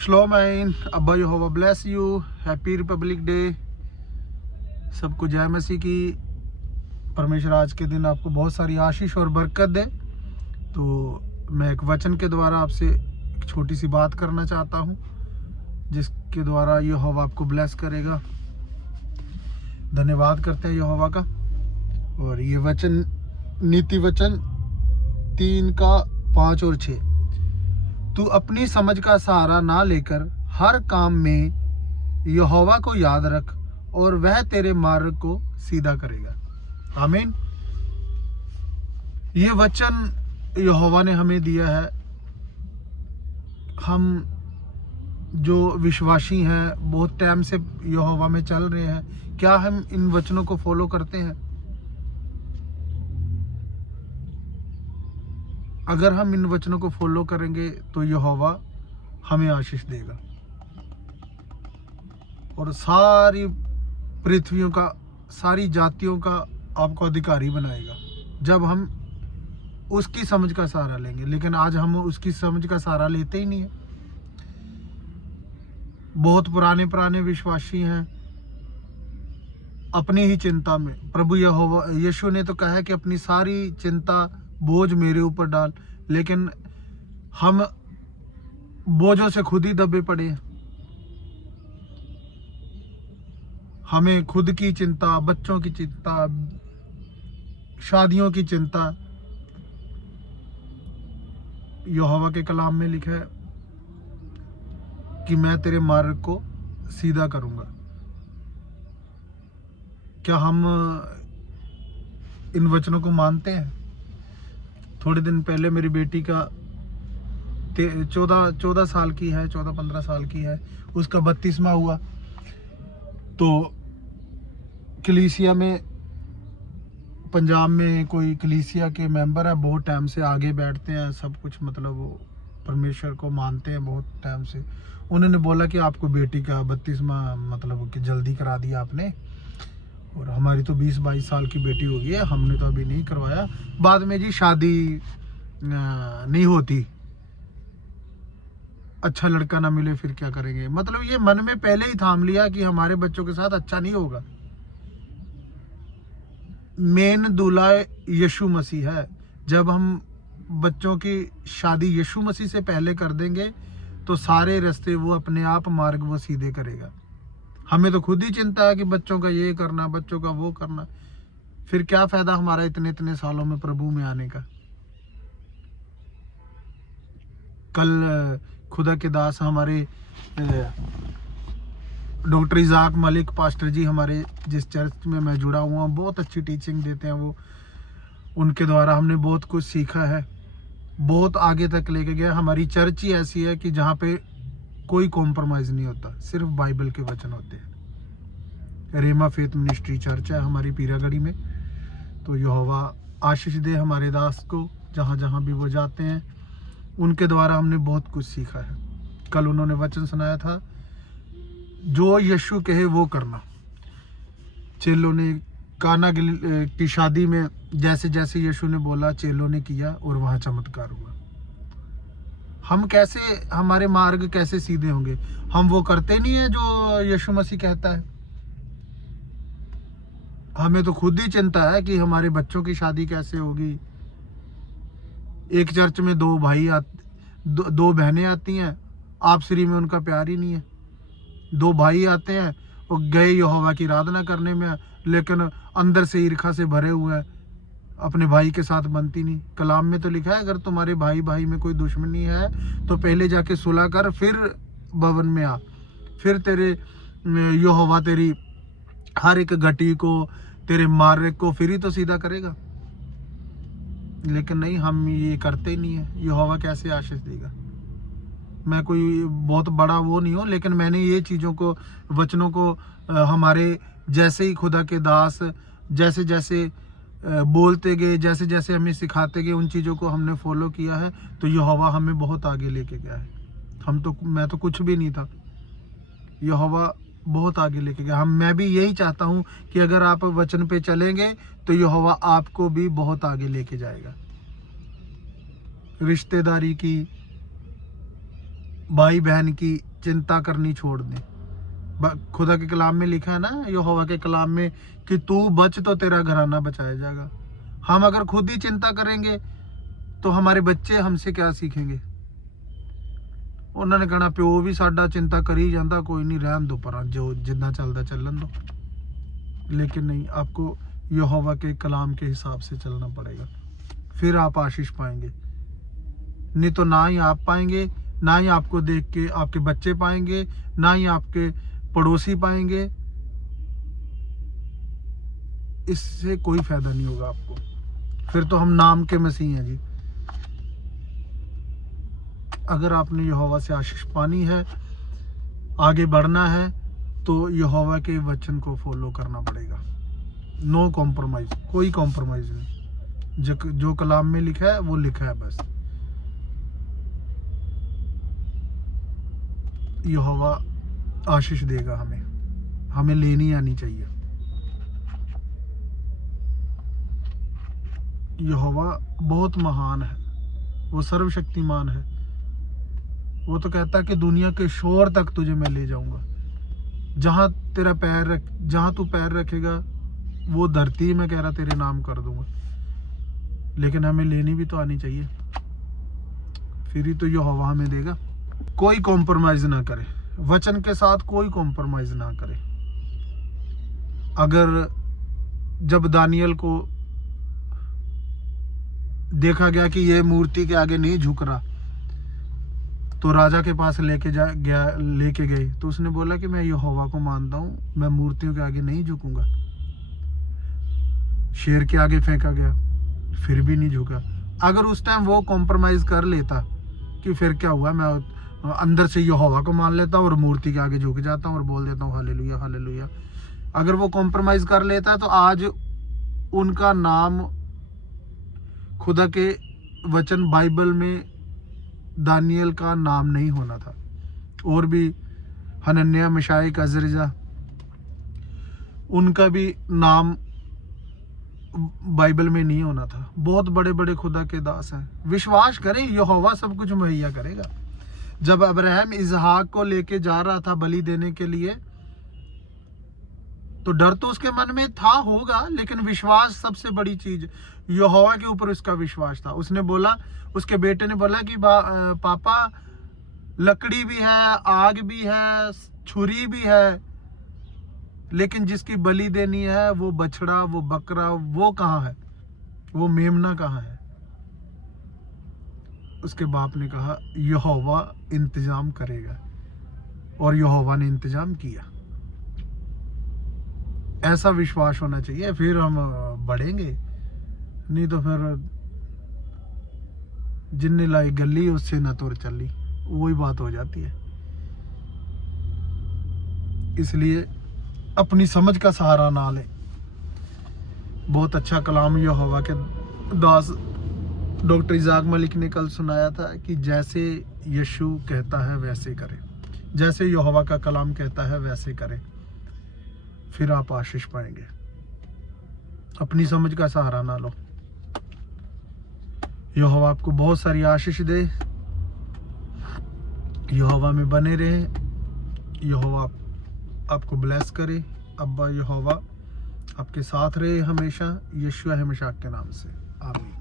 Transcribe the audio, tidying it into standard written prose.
Shalom Ain, Abba Yehovah bless you. Happy Republic Day. सबको जय मसीह की। परमेश्वर आज के दिन आपको बहुत सारी आशीष और बरकत दे। तो मैं एक वचन के द्वारा आपसे एक छोटी सी बात करना चाहता हूँ, जिसके द्वारा यहोवा आपको ब्लेस करेगा। धन्यवाद करते हैं यहोवा का। और ये वचन नीति वचन 3:5 और 6। तू अपनी समझ का सहारा ना लेकर हर काम में यहोवा को याद रख और वह तेरे मार्ग को सीधा करेगा। आमीन। ये वचन यहोवा ने हमें दिया है। हम जो विश्वासी हैं, बहुत टाइम से यहोवा में चल रहे हैं, क्या हम इन वचनों को फॉलो करते हैं? अगर हम इन वचनों को फॉलो करेंगे तो यहोवा हमें आशीष देगा और सारी पृथ्वियों का, सारी जातियों का आपको अधिकारी बनाएगा, जब हम उसकी समझ का सहारा लेंगे। लेकिन आज हम उसकी समझ का सहारा लेते ही नहीं है। बहुत पुराने विश्वासी हैं अपनी ही चिंता में। प्रभु यहोवा यीशु ने तो कहा है कि अपनी सारी चिंता बोझ मेरे ऊपर डाल, लेकिन हम बोझों से खुद ही दबे पड़े हैं। हमें खुद की चिंता, बच्चों की चिंता, शादियों की चिंता। यहोवा के कलाम में लिखा है कि मैं तेरे मार्ग को सीधा करूंगा। क्या हम इन वचनों को मानते हैं? थोड़े दिन पहले मेरी बेटी का 14 साल की है, 14-15 साल की है, उसका 32वां हुआ। तो कलीसिया में, पंजाब में कोई कलीसिया के मेंबर है, बहुत टाइम से आगे बैठते हैं, सब कुछ मतलब वो परमेश्वर को मानते हैं बहुत टाइम से। उन्होंने बोला कि आपको बेटी का 32वां मतलब कि जल्दी करा दिया आपने, और हमारी तो 20-22 साल की बेटी हो गई है, हमने तो अभी नहीं करवाया। बाद में जी शादी नहीं होती, अच्छा लड़का ना मिले फिर क्या करेंगे। मतलब ये मन में पहले ही थाम लिया कि हमारे बच्चों के साथ अच्छा नहीं होगा। मेन दूल्हा यीशु मसीह है। जब हम बच्चों की शादी यीशु मसीह से पहले कर देंगे तो सारे रास्ते वो अपने आप मार्ग वो सीधे करेगा। हमें तो खुद ही चिंता है कि बच्चों का ये करना, बच्चों का वो करना, फिर क्या फायदा हमारा इतने सालों में प्रभु में आने का। कल खुदा के दास हमारे डॉक्टर इजाक मलिक पास्टर जी, हमारे जिस चर्च में मैं जुड़ा हुआ हूँ, बहुत अच्छी टीचिंग देते हैं वो। उनके द्वारा हमने बहुत कुछ सीखा है, बहुत आगे तक लेके गया। हमारी चर्च ही ऐसी है कि जहाँ पे कोई कॉम्प्रोमाइज़ नहीं होता, सिर्फ बाइबल के वचन होते हैं। रेमा फेथ मिनिस्ट्री चर्च है हमारी पीरागढ़ी में। तो यहोवा आशीष दे हमारे दास को, जहाँ जहाँ भी वो जाते हैं। उनके द्वारा हमने बहुत कुछ सीखा है। कल उन्होंने वचन सुनाया था, जो यीशु कहे वो करना। चेलों ने काना की शादी में जैसे जैसे यीशु ने बोला, चेलों ने किया और वहाँ चमत्कार हुआ। हम कैसे, हमारे मार्ग कैसे सीधे होंगे? हम वो करते नहीं है जो यीशु मसीह कहता है। हमें तो खुद ही चिंता है कि हमारे बच्चों की शादी कैसे होगी। एक चर्च में दो बहनें आती हैं, आपसरी में उनका प्यार ही नहीं है। दो भाई आते हैं और गए यहोवा की आराधना करने में, लेकिन अंदर से ईर्खा से भरे हुए हैं, अपने भाई के साथ बनती नहीं। कलाम में तो लिखा है, अगर तुम्हारे भाई में कोई दुश्मनी है तो पहले जाके सुलह कर, फिर भवन में आ, फिर तेरे यहोवा तेरी हर एक घटी को, तेरे मार्ग को फिर ही तो सीधा करेगा। लेकिन नहीं, हम ये करते ही नहीं है। यहोवा कैसे आशीष देगा? मैं कोई बहुत बड़ा वो नहीं हूँ, लेकिन मैंने ये चीज़ों को, वचनों को हमारे जैसे ही खुदा के दास जैसे जैसे बोलते गए, जैसे जैसे हमें सिखाते गए, उन चीज़ों को हमने फॉलो किया है, तो यहोवा हमें बहुत आगे लेके गया है। मैं तो कुछ भी नहीं था, यहोवा बहुत आगे लेके गया। मैं भी यही चाहता हूँ कि अगर आप वचन पे चलेंगे तो यहोवा आपको भी बहुत आगे लेके जाएगा। रिश्तेदारी की, भाई बहन की चिंता करनी छोड़ दें। खुदा के कलाम में लिखा है ना, यहोवा के कलाम में, कि तू बच तो तेरा घराना बचाया जाएगा। हम अगर खुद ही चिंता करेंगे तो हमारे बच्चे हमसे क्या सीखेंगे? उन्होंने कहना प्यो भी साडा चिंता करी जाता, कोई नहीं रहन दो पर, जो जितना चलता चलन दो। लेकिन नहीं, आपको यहोवा के कलाम के हिसाब से चलना पड़ेगा, फिर आप आशीष पाएंगे। नहीं तो ना ही आप पाएंगे, ना ही आपको देख के आपके बच्चे पाएंगे, ना ही आपके पड़ोसी पाएंगे। इससे कोई फायदा नहीं होगा आपको। फिर तो हम नाम के मसीह हैं जी। अगर आपने यहोवा से आशीष पानी है, आगे बढ़ना है, तो यहोवा के वचन को फॉलो करना पड़ेगा। नो कॉम्प्रोमाइज, कोई कॉम्प्रोमाइज नहीं। जो कलाम में लिखा है वो लिखा है बस। यहोवा आशीष देगा हमें लेनी आनी चाहिए। यहोवा बहुत महान है, वो सर्वशक्तिमान है। वो तो कहता है कि दुनिया के शोर तक तुझे मैं ले जाऊंगा। जहां तू पैर रखेगा वो धरती में कह रहा तेरे नाम कर दूंगा। लेकिन हमें लेनी भी तो आनी चाहिए, फिर ही तो यहोवा हमें देगा। कोई कॉम्प्रोमाइज ना करे, वचन के साथ कोई कॉम्प्रोमाइज ना करे। अगर जब दानियल को देखा गया कि ये मूर्ति के आगे नहीं झुक रहा, तो राजा के पास लेके गए, तो उसने बोला कि मैं यहोवा को मानता हूँ, मैं मूर्तियों के आगे नहीं झुकूंगा। शेर के आगे फेंका गया, फिर भी नहीं झुका। अगर उस टाइम वो कॉम्प्रोमाइज कर लेता कि फिर क्या हुआ, मैं अंदर से यहोवा को मान लेता हूँ और मूर्ति के आगे झुक जाता हूँ और बोल देता हूँ हालेलुया हालेलुया। अगर वो कॉम्प्रोमाइज कर लेता तो आज उनका नाम खुदा के वचन बाइबल में दानियल का नाम नहीं होना था। और भी हनन्याह, मिशाएल, अजरिया, उनका भी नाम बाइबल में नहीं होना था। बहुत बड़े बड़े खुदा के दास हैं। विश्वास करें, यहोवा सब कुछ मुहैया करेगा। जब अब्राहम इसहाक को लेके जा रहा था बलि देने के लिए, तो डर तो उसके मन में था होगा, लेकिन विश्वास सबसे बड़ी चीज, यहोवा के ऊपर उसका विश्वास था। उसने बोला, उसके बेटे ने बोला कि पापा लकड़ी भी है, आग भी है, छुरी भी है, लेकिन जिसकी बलि देनी है वो बछड़ा, वो बकरा, वो कहाँ है, वो मेमना कहाँ है? उसके बाप ने कहा यहोवा इंतजाम करेगा, और यहोवा ने इंतजाम किया। ऐसा विश्वास होना चाहिए, फिर हम बढ़ेंगे। नहीं तो फिर जिन्ने लाई गली उससे न तुर चली, वही बात हो जाती है। इसलिए अपनी समझ का सहारा ना ले। बहुत अच्छा कलाम यहोवा के दास डॉक्टर इजाक मलिक ने कल सुनाया था कि जैसे यीशु कहता है वैसे करें, जैसे यहोवा का कलाम कहता है वैसे करें, फिर आप आशीष पाएंगे। अपनी समझ का सहारा ना लो। यहोवा आपको बहुत सारी आशीष दे। यहोवा में बने रहे। यहोवा आपको ब्लेस करे। अब्बा यहोवा आपके साथ रहे हमेशा। यीशु हमेशा के नाम से आमीन।